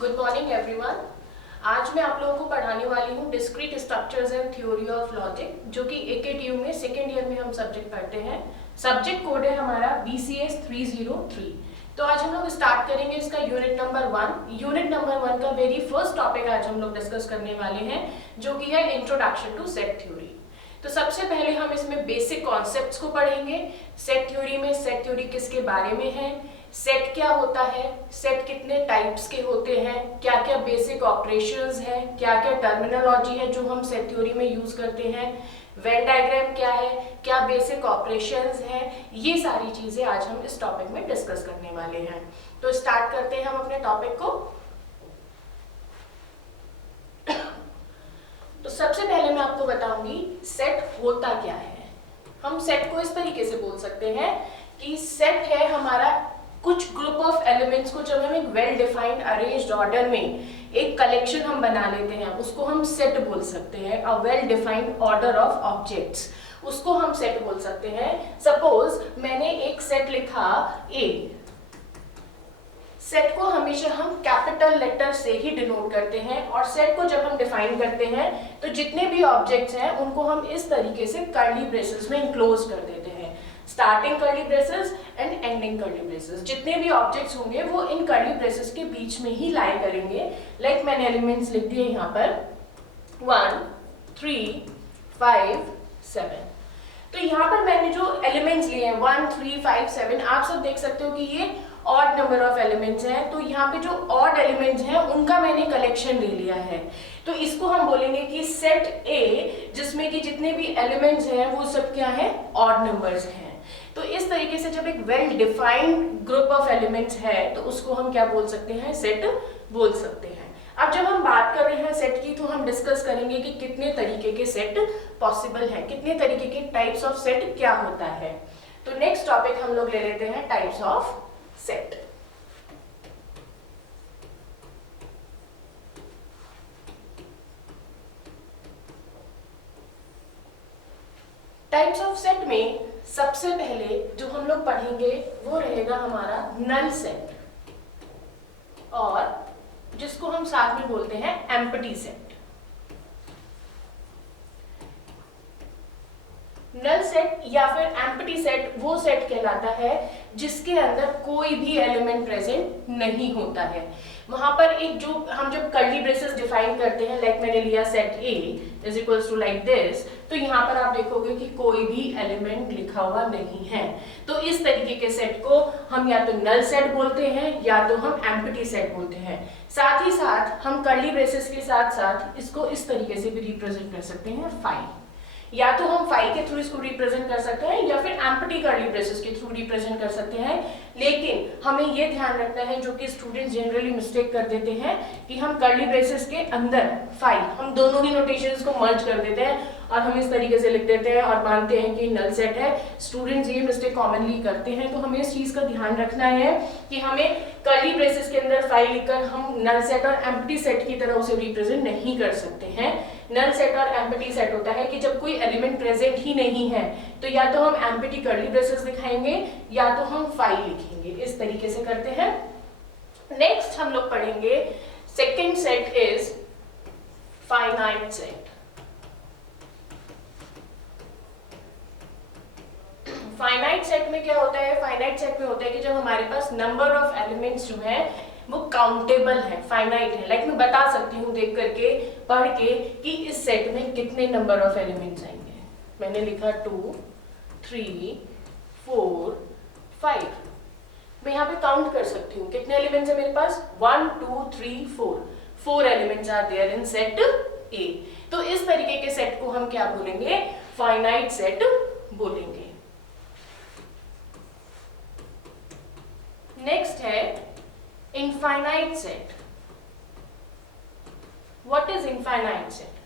Good morning everyone. आज मैं आप लोगों को पढ़ाने वाली हूँ discrete structures and theory of logic, जो कि एकेटीयू में सेकेंड ईयर में हम सब्जेक्ट पढ़ते हैं। सब्जेक्ट कोड है हमारा BCS 303। तो आज हम लोग स्टार्ट करेंगे इसका यूनिट नंबर 1। यूनिट नंबर 1 का वेरी फर्स्ट टॉपिक आज हम लोग डिस्कस करने वाले हैं, जो कि है इंट्रोडक्शन टू सेट थ्योरी। तो सबसे पहले हम इसमें बेसिक कॉन्सेप्ट्स को पढ़ेंगे। सेट थ्योरी में सेट थ्योरी किसके बारे में है, सेट क्या होता है, सेट कितने टाइप्स के होते हैं, क्या क्या बेसिक ऑपरेशंस हैं, क्या क्या टर्मिनोलॉजी है जो हम सेट थ्योरी में यूज करते हैं, वेन डायग्राम क्या है, क्या बेसिक ऑपरेशंस हैं, ये सारी चीजें आज हम इस टॉपिक में डिस्कस करने वाले हैं। तो स्टार्ट करते हैं हम अपने टॉपिक को। तो सबसे पहले मैं आपको बताऊंगी सेट होता क्या है। हम सेट को इस तरीके से बोल सकते हैं कि सेट है हमारा कुछ ग्रुप ऑफ एलिमेंट्स को जब हम एक वेल डिफाइंड अरेंज्ड ऑर्डर में एक कलेक्शन हम बना लेते हैं, उसको हम सेट बोल सकते हैं। A well defined order of objects, उसको हम सेट बोल सकते हैं। सपोज मैंने एक सेट लिखा A। सेट को हमेशा हम कैपिटल लेटर से ही डिनोट करते हैं, और सेट को जब हम डिफाइन करते हैं तो जितने भी ऑब्जेक्ट्स हैं उनको हम इस तरीके से कर्ली ब्रेसेस में इनक्लोज कर देते हैं। Starting curly braces and ending curly braces, जितने भी ऑब्जेक्ट्स होंगे वो इन कर्ली ब्रेसेस के बीच में ही लाई करेंगे। लाइक मैंने एलिमेंट्स लिख दिए यहाँ पर 1 3 5 7। तो यहाँ पर मैंने जो एलिमेंट्स लिए हैं 1 3 5 7, आप सब देख सकते हो कि ये ऑड नंबर ऑफ एलिमेंट्स हैं। तो यहाँ पे जो ऑड एलिमेंट्स हैं उनका मैंने कलेक्शन ले लिया है। तो इसको हम बोलेंगे कि सेट A, जिसमें कि जितने भी एलिमेंट्स हैं वो सब क्या है, ऑड नंबर्स हैं। तो इस तरीके से जब एक well defined group of elements है तो उसको हम क्या बोल सकते हैं, सेट बोल सकते हैं। अब जब हम बात कर रहे हैं सेट की, तो हम डिस्कस करेंगे कि कितने तरीके के सेट पॉसिबल हैं, कितने तरीके के टाइप्स ऑफ सेट क्या होता है। तो नेक्स्ट टॉपिक हम लोग ले लेते हैं types of set. Types of set में सबसे पहले जो हम लोग पढ़ेंगे वो रहेगा हमारा नल सेट, और जिसको हम साथ में बोलते हैं एम्प्टी सेट। नल सेट या फिर एम्प्टी सेट वो सेट कहलाता है जिसके अंदर कोई भी एलिमेंट प्रेजेंट नहीं होता है। वहां पर एक जो हम जब कर्ली ब्रेसेस डिफाइन करते हैं, लाइक मैंने लिया set A is equals to like this, तो यहाँ पर आप देखोगे कि कोई भी एलिमेंट लिखा हुआ नहीं है। तो इस तरीके के सेट को हम या तो नल सेट बोलते हैं या तो हम एम्प्टी सेट बोलते हैं। साथ ही साथ हम कर्ली ब्रेसेस के साथ साथ इसको इस तरीके से भी रिप्रेजेंट कर सकते हैं फाई, या तो हम फाई के थ्रू इसको रिप्रेजेंट कर सकते हैं या फिर एम्प्टी कर्ली ब्रेसेस के थ्रू रिप्रेजेंट कर सकते हैं। लेकिन हमें ये ध्यान रखना है, जो कि स्टूडेंट्स जनरली मिस्टेक कर देते हैं, कि हम कर्ली ब्रेसेस के अंदर फाई, हम दोनों ही नोटेशंस को मर्ज कर देते हैं और हम इस तरीके से लिख देते हैं और मानते हैं कि नल सेट है। स्टूडेंट्स ये मिस्टेक कॉमनली करते हैं। तो हमें इस चीज का ध्यान रखना है कि हमें कर्ली ब्रेसेस के अंदर फाई लिखकर हम नल सेट और एम्प्टी सेट की तरह उसे रिप्रेजेंट नहीं कर सकते हैं। नल सेट और एम्प्टी सेट होता है कि जब कोई एलिमेंट प्रेजेंट ही नहीं है तो या तो हम एम्प्टी कर्ली ब्रेसेस दिखाएंगे या तो हम फाई लिखेंगे। इस तरीके से करते हैं। नेक्स्ट हम लोग पढ़ेंगे second set is finite set. Finite set में क्या होता है, फाइनाइट सेट में होता है कि जब हमारे पास नंबर ऑफ एलिमेंट्स जो है वो काउंटेबल है, फाइनाइट है। लाइक मैं बता सकती हूँ देख करके, पढ़ के, कि इस सेट में कितने नंबर ऑफ एलिमेंट्स आएंगे। मैंने लिखा 2 3 4 5। मैं यहाँ पे काउंट कर सकती हूँ कितने एलिमेंट्स है मेरे पास, 1 2 3 4 elements are there in set A। तो इस तरीके के सेट को हम क्या बोलेंगे, फाइनाइट सेट बोलेंगे। नेक्स्ट है infinite set. What is infinite set?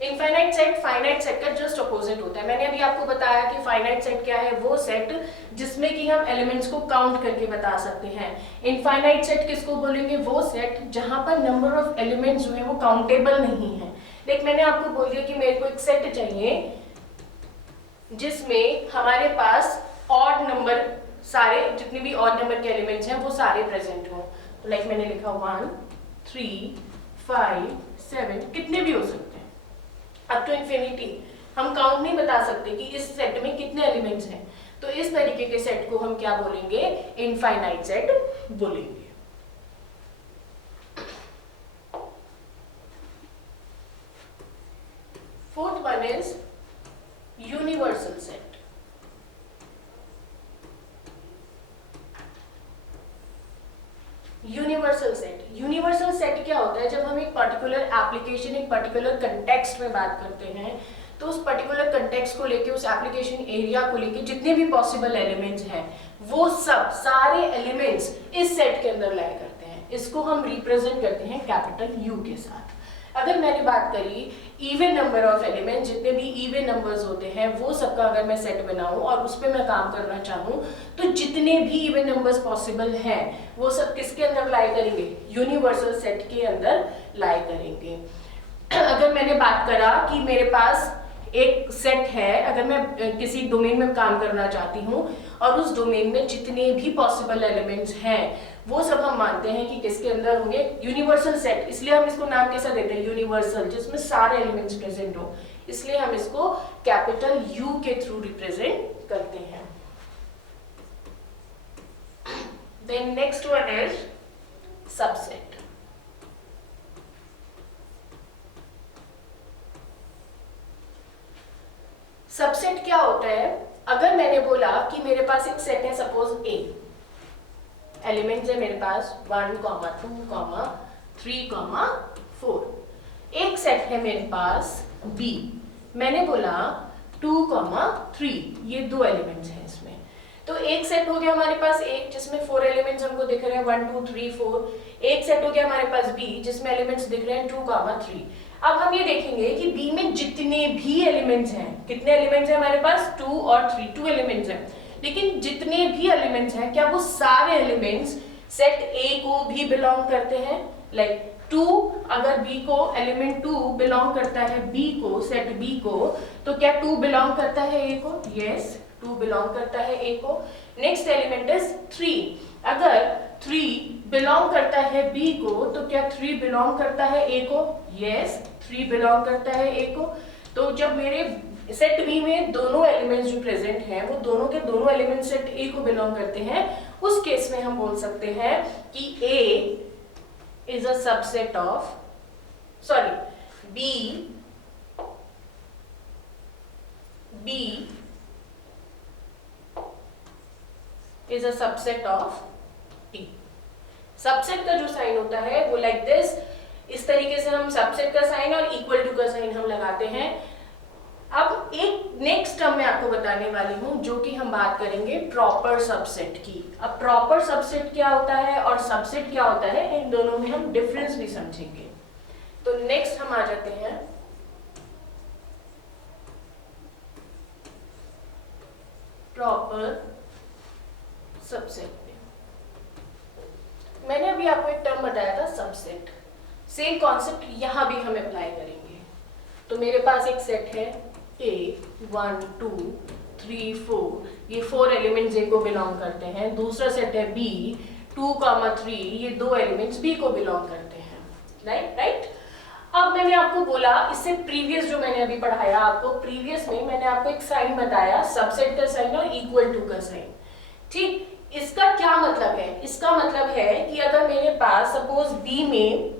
Infinite set finite set का जस्ट अपोजिट होता है। मैंने अभी आपको बताया कि फाइनाइट सेट क्या है, वो सेट जिसमें कि हम एलिमेंट्स को काउंट करके बता सकते हैं। इनफाइनाइट सेट किसको बोलेंगे, वो सेट जहां पर नंबर ऑफ एलिमेंट्स जो है वो काउंटेबल नहीं है। लाइक मैंने आपको बोल दिया कि मेरे को एक सेट चाहिए जिसमें हमारे पास ऑड नंबर, सारे जितने भी ऑड नंबर के एलिमेंट्स हैं वो सारे प्रेजेंट हो। तो लाइक मैंने लिखा 1 3, 5, 7 कितने भी हो सकते हैं, अप टू इंफिनिटी। हम काउंट नहीं बता सकते कि इस सेट में कितने एलिमेंट्स हैं, तो इस तरीके के सेट को हम क्या बोलेंगे, इनफाइनाइट सेट बोलेंगे। Fourth one is universal set. Universal set क्या होता है, जब हम एक पर्टिकुलर एप्लीकेशन, एक पर्टिकुलर कंटेक्स्ट में बात करते हैं, तो उस पर्टिकुलर कंटेक्स्ट को लेके, उस एप्लीकेशन एरिया को लेके जितने भी पॉसिबल एलिमेंट्स हैं, वो सब सारे एलिमेंट्स इस सेट के अंदर लाया करते हैं। इसको हम रिप्रेजेंट करते हैं कैपिटल यू के साथ। अगर मैंने बात करी इवन नंबर ऑफ एलिमेंट, जितने भी इवन नंबर्स होते हैं वो सबका अगर मैं सेट बनाऊं और उस पर मैं काम करना चाहूं, तो जितने भी इवन नंबर्स पॉसिबल हैं वो सब किसके अंदर लाई करेंगे, यूनिवर्सल सेट के अंदर लाई करेंगे। अगर मैंने बात करा कि मेरे पास एक सेट है, अगर मैं किसी डोमेन में काम करना चाहती हूँ और उस डोमेन में जितने भी पॉसिबल एलिमेंट्स हैं वो सब हम मानते हैं कि किसके अंदर होंगे, यूनिवर्सल सेट। इसलिए हम इसको नाम कैसा देते हैं, यूनिवर्सल, जिसमें सारे एलिमेंट्स प्रेजेंट हो, इसलिए हम इसको कैपिटल यू के थ्रू रिप्रेजेंट करते हैं। Then next one is subset. Subset क्या होता है, अगर मैंने बोला कि मेरे पास एक सेट है, सपोज ए, एलिमेंट्स है मेरे पास 1, 2, 3, 4। एक सेट है मेरे पास बी, मैंने बोला 2, 3, ये 2 एलिमेंट्स हैं इसमें। तो एक सेट हो गया हमारे पास एक, जिसमें 4 एलिमेंट्स हमको दिख रहे हैं 1, 2, 3, 4। एक सेट हो गया हमारे पास बी, जिसमें एलिमेंट्स दिख रहे हैं 2, 3। अब हम ये देखेंगे कि बी में जितने भी एलिमेंट्स हैं, कितने एलिमेंट्स हैं हमारे पास, 2 और 3, 2 एलिमेंट्स हैं। लेकिन जितने भी एलिमेंट्स हैं, क्या वो सारे एलिमेंट्स सेट ए को भी बिलोंग करते हैं? लाइक 2, अगर बी को एलिमेंट 2 बिलोंग करता है बी को, सेट बी को, तो क्या 2 बिलोंग करता है ए को? यस, 2 बिलोंग करता है ए को। नेक्स्ट एलिमेंट इज 3, अगर 3 बिलोंग करता है बी को, तो क्या 3 बिलोंग करता है ए को? यस, 3 बिलोंग करता है ए को। तो जब मेरे सेट बी में दोनों एलिमेंट्स जो प्रेजेंट हैं वो दोनों के दोनों एलिमेंट सेट ए को बिलोंग करते हैं, उस केस में हम बोल सकते हैं कि A is a subset of, sorry, B is a subset of T. Subset का जो साइन होता है वो लाइक दिस, इस तरीके से हम सबसेट का साइन और इक्वल टू का साइन हम लगाते हैं। अब एक नेक्स्ट टर्म मैं आपको बताने वाली हूं, जो कि हम बात करेंगे प्रॉपर सबसेट की। अब प्रॉपर सबसेट क्या होता है और सबसेट क्या होता है, इन दोनों में हम डिफरेंस भी समझेंगे। तो नेक्स्ट हम आ जाते हैं प्रॉपर सबसेट पे। मैंने अभी आपको एक टर्म बताया था सबसेट, सेम कॉन्सेप्ट यहां भी हम अप्लाई करेंगे। तो मेरे पास एक सेट है A 1, 2, 3, 4, ये 4 एलिमेंट्स A को बिलोंग करते हैं। दूसरा सेट है B 2, 3, ये 2 एलिमेंट्स B को बिलोंग करते हैं। राइट। अब मैंने आपको बोला, इससे प्रीवियस जो मैंने अभी पढ़ाया आपको, प्रीवियस में मैंने आपको एक साइन बताया, सबसेट का साइन और इक्वल टू का साइन। ठीक, इसका क्या मतलब है? इसका मतलब है कि अगर मेरे पास सपोज B में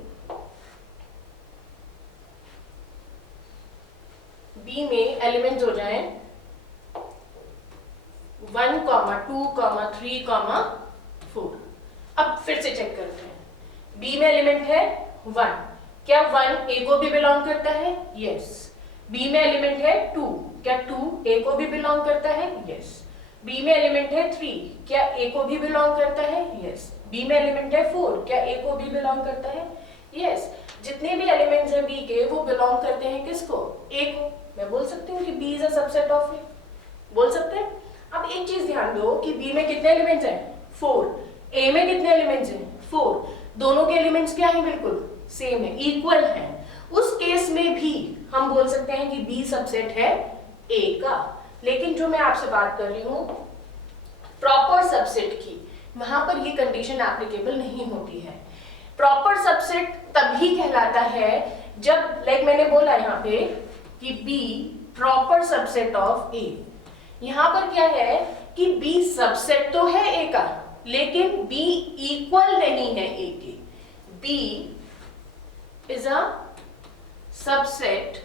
एलिमेंट्स हो जाएं 1, 2, 3, 4। अब फिर से चेक करते हैं। B में एलिमेंट है 1, क्या 1 A को भी बिलोंग करता है? यस। B में एलिमेंट है 2, क्या 2 A को भी बिलोंग करता है? यस। B में एलिमेंट है 3, क्या A को भी बिलोंग करता है? यस। B में एलिमेंट है 4, क्या A को भी बिलोंग करता है? यस। जितने भी एलिमेंट्स हैं B के, वो बिलोंग करते हैं किसको? A को। मैं बोल सकती हूँ कि B is a subset of A, बोल सकते हैं। अब एक चीज ध्यान दो कि B में कितने एलिमेंट्स हैं? 4। A में कितने एलिमेंट्स हैं? 4। दोनों के एलिमेंट्स क्या हैं? बिल्कुल सेम है, इक्वल हैं। उस केस में भी हम बोल सकते हैं कि B सबसेट है A का। लेकिन जो मैं आपसे बात कर रही हूँ प्रॉपर सबसेट की, वहां पर ये कंडीशन एप्लीकेबल नहीं होती है। प्रॉपर सबसेट तभी कहलाता है जब मैंने बोला यहाँ पे कि बी प्रॉपर सबसेट ऑफ ए। यहां पर क्या है कि बी सबसेट तो है ए का, लेकिन बी इक्वल नहीं है ए के। B is a subset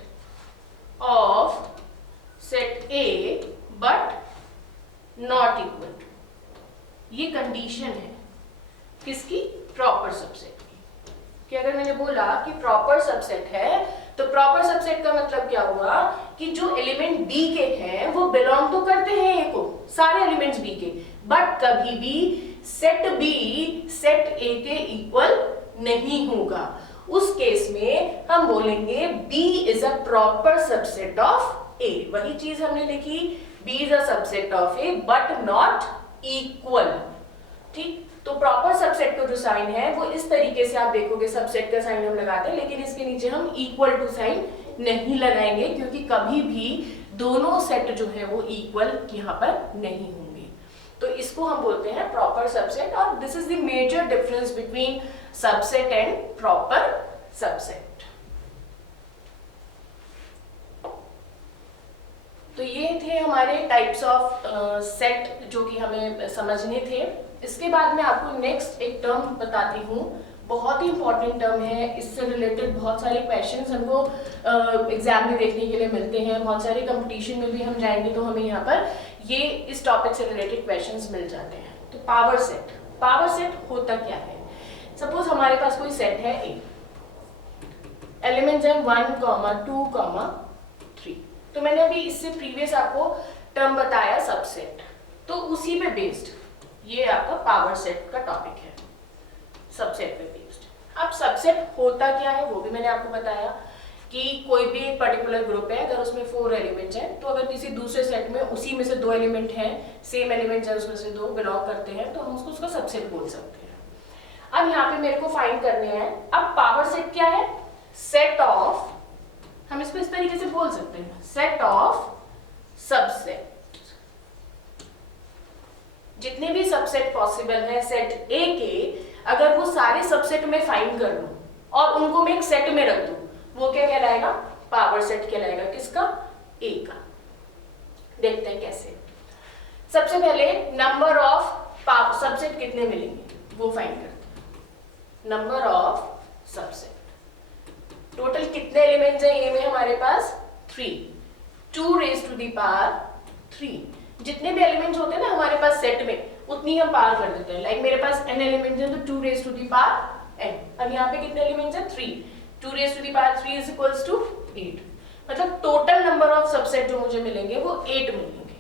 of set A but not equal to. ये कंडीशन है किसकी? प्रॉपर सबसेट की। कि अगर मैंने बोला कि प्रॉपर सबसेट है, तो प्रॉपर सबसेट का मतलब क्या हुआ कि जो एलिमेंट बी के हैं वो बिलोंग तो करते हैं ए को, सारे एलिमेंट्स बी के, बट कभी भी सेट बी सेट ए के इक्वल नहीं होगा। उस केस में हम बोलेंगे B is a proper subset of A. वही चीज हमने लिखी, B is a subset of A but not equal. ठीक, तो प्रॉपर सबसेट का जो साइन है वो इस तरीके से आप देखोगे, सबसेट का साइन हम लगाते हैं, लेकिन इसके नीचे हम इक्वल टू साइन नहीं लगाएंगे, क्योंकि कभी भी दोनों सेट जो है वो इक्वल यहाँ पर नहीं होंगे। तो इसको हम बोलते हैं प्रॉपर सबसेट, और this is the major difference between subset and proper subset. तो ये थे हमारे टाइप्स ऑफ सेट जो कि हमें समझने थे। इसके बाद मैं आपको नेक्स्ट एक टर्म बताती हूँ, बहुत ही इंपॉर्टेंट टर्म है। इससे रिलेटेड बहुत सारे क्वेश्चंस हमको एग्जाम में देखने के लिए मिलते हैं, बहुत सारे कंपटीशन में भी हम जाएंगे तो हमें यहाँ पर ये इस टॉपिक से रिलेटेड क्वेश्चंस मिल जाते हैं। तो पावर सेट, पावर सेट होता क्या है? सपोज हमारे पास कोई सेट है ए, एलिमेंट्स हैं 1, 2, 3। तो मैंने अभी इससे प्रीवियस आपको टर्म बताया सबसेट, तो उसी पे बेस्ड ये आपका पावर सेट का टॉपिक है, सबसेट पे बेस्ड। अब सबसेट होता क्या है वो भी मैंने आपको बताया कि कोई भी एक पर्टिकुलर ग्रुप है, अगर उसमें 4 एलिमेंट्स हैं, तो अगर किसी दूसरे सेट में उसी में से 2 एलिमेंट हैं, सेम एलिमेंट्स हैं, उसमें से 2 बिलोंग करते हैं, तो हम उसको उसका सबसेट बोल सकते हैं। अब यहाँ पे मेरे को फाइंड करने हैं, अब पावर सेट क्या है? सेट ऑफ, हम इसको इस तरीके से बोल सकते हैं, सेट ऑफ सबसेट। जितने भी सबसेट पॉसिबल है सेट ए के, अगर वो सारे सबसेट में फाइंड कर लूं और उनको मैं एक सेट में रख दूं, वो क्या कहलाएगा? पावर सेट कहलाएगा। किसका? ए का। देखते हैं कैसे। सबसे पहले नंबर ऑफ सबसेट कितने मिलेंगे वो फाइंड करते हैं। नंबर ऑफ सबसेट, टोटल कितने एलिमेंट्स हैं ए में हमारे पास? 3, 2 raised to the power 3। जितने भी एलिमेंट्स होते हैं ना हमारे पास सेट में, उतनी हम पावर कर देते हैं। लाइक मेरे पास n एलिमेंट्स हैं तो 2 raised to the power n। अब यहाँ पे कितने एलिमेंट्स हैं? 3, 2 raised to the power 3 is equals to 8। मतलब टोटल नंबर ऑफ सबसेट जो मुझे मिलेंगे वो 8 मिलेंगे।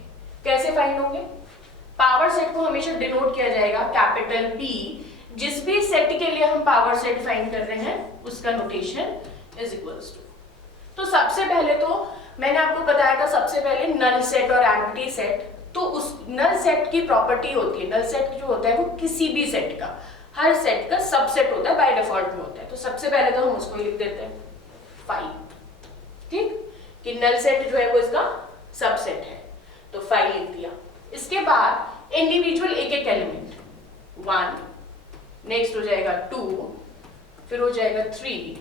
कैसे फाइंड होंगे? पावर सेट को हमेशा डिनोट किया जाएगा कैपिटल P। जिस भी सेट के लिए हम पावर सेट फाइंड कर रहे हैं उसका नोटेशन इज इक्वल्स टू। तो सबसे पहले तो मैंने आपको बताया था, सबसे पहले नल सेट और एम्प्टी सेट। तो उस नल सेट की प्रॉपर्टी होती है, नल सेट जो होता है वो किसी भी सेट का, हर सेट का सबसेट होता है, बाय डिफॉल्ट में होता है। तो सबसे पहले तो हम उसको लिख देते हैं 5, ठीक, कि नल सेट जो है वो इसका सबसेट है, तो 5 लिख दिया। इसके बाद इंडिविजुअल एक एक एलिमेंट, 1, नेक्स्ट हो जाएगा 2, फिर हो जाएगा 3,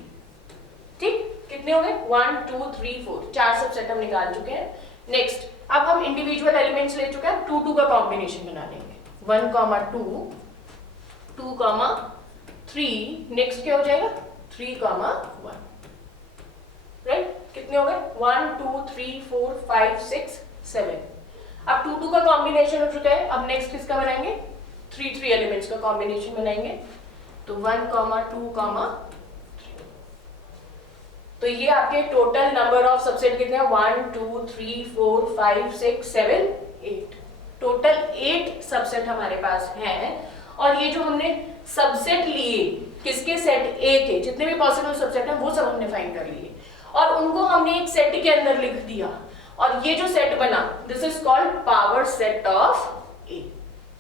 ठीक, कितने हो गए? 1, 2, 3, 4, 4 सबसेट हम निकाल चुके हैं। नेक्स्ट अब हम इंडिविजुअल एलिमेंट्स ले चुके हैं, 2, 2 का कॉम्बिनेशन बना लेंगे, 1, 2, 2, 3, नेक्स्ट क्या हो जाएगा? 3, 1, राइट। कितने हो गए? 1, 2, 3, 4, 5, 6, 7। अब 2, 2 का कॉम्बिनेशन हो चुका है, अब नेक्स्ट किसका बनाएंगे? 3, 3 एलिमेंट्स का कॉम्बिनेशन बनाएंगे, तो 1, 2, 3। तो ये आपके टोटल नंबर ऑफ सबसेट कितने हैं? 1, 2, 3, 4, 5, 6, 7, 8। टोटल 8 सबसेट हमारे पास हैं। और ये जो हमने सबसेट लिए किसके? सेट ए के, जितने भी पॉसिबल सबसेट हैं वो सब हमने फाइंड कर लिए और उनको हमने एक सेट के अंदर लिख दिया, और ये जो सेट बना this is called power set of A.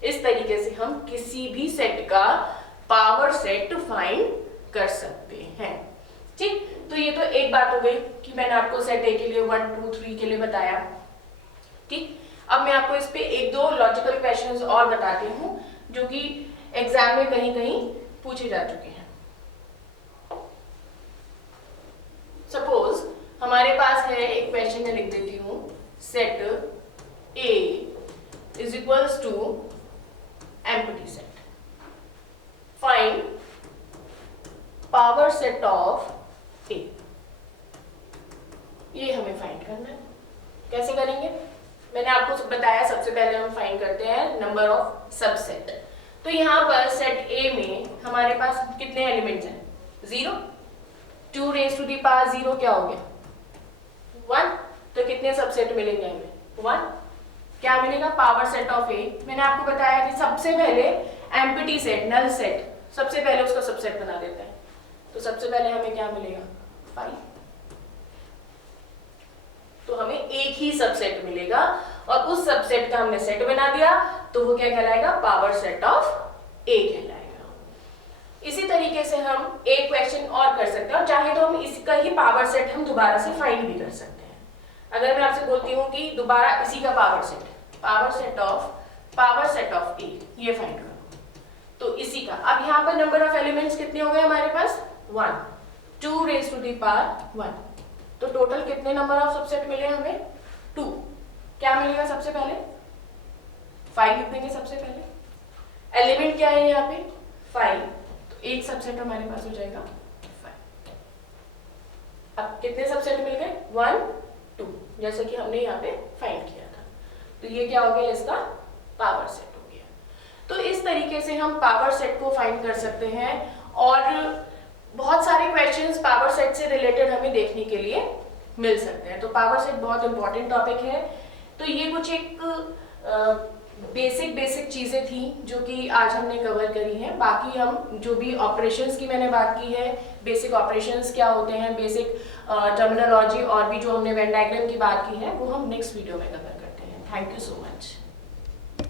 इस तरीके से हम किसी भी सेट का पावर सेट फाइंड कर सकते हैं, ठीक। तो ये तो एक बात हो गई कि मैंने आपको सेट ए के लिए 1, 2, 3 के लिए बताया, ठीक। अब मैं आपको इस पे 1-2 लॉजिकल क्वेश्चंस और बताती हूँ जो कि एग्जाम में कहीं कहीं पूछे जा चुके हैं। सपोज हमारे पास है एक क्वेश्चन, में लिख देती हूँ set A is equals to empty set, find power set of A। ये हमें फाइंड करना है। कैसे करेंगे? मैंने आपको बताया सबसे पहले हम फाइंड करते हैं नंबर ऑफ सबसेट। तो यहाँ पर सेट A में हमारे पास कितने एलिमेंट्स हैं? 0। 2 रेज़ टू दी पावर 0 क्या हो गया? 1। तो कितने सबसेट मिलेंगे हमें? 1। क्या मिलेगा? Power set of A। मैंने आपको बताया कि सबसे पहले एम्प्टी सेट, नल सेट, सबसे पहले उसका सबसेट बना देते हैं। तो सबसे पहले हमें क्या मिलेगा? 5। तो हमें एक ही सबसेट मिलेगा और उस सबसेट का हमने सेट बना दिया, तो वो क्या कहलाएगा? पावर सेट ऑफ A कहलाएगा। इसी तरीके से हम एक क्वेश्चन और कर सकते हैं, और चाहे तो हम इसका ही पावर सेट हम दोबारा से फाइंड भी कर सकते हैं। अगर मैं आपसे बोलती हूँ कि दोबारा इसी का पावर सेट ऑफ A ये फाइंड करो, तो इसी का, अब यहाँ पर नंबर ऑफ एलिमेंट्स कितने हो गए हमारे पास? 1। 2 रेज़ टू दी पावर 1। तो टोटल कितने नंबर ऑफ सबसेट मिले हमें? 2। क्या मिलेगा सबसे पहले? 5 लिख देंगे सबसे पहले। एलिमेंट क्या है यहाँ पे? 5। तो एक सबसेट हमारे पास हो जाएगा 5। अब कितने सबसेट मिल गए? 1 2, जैसे कि हमने यहाँ पे फाइंड किया था। तो ये क्या हो गया? इसका पावर सेट हो गया। तो इस तरीके से हम पावर सेट को फाइंड कर सकते हैं, और बहुत सारे क्वेश्चंस पावर सेट से रिलेटेड हमें देखने के लिए मिल सकते हैं। तो पावर सेट बहुत इंपॉर्टेंट टॉपिक है। तो ये कुछ एक बेसिक चीजें थी जो कि आज हमने कवर करी हैं। बाकी हम जो भी ऑपरेशंस की मैंने बात की है, बेसिक ऑपरेशंस क्या होते हैं, बेसिक टर्मिनोलॉजी, और भी जो हमने वेन डायग्राम की बात की है, वो हम नेक्स्ट वीडियो में कवर करते हैं। Thank you so much.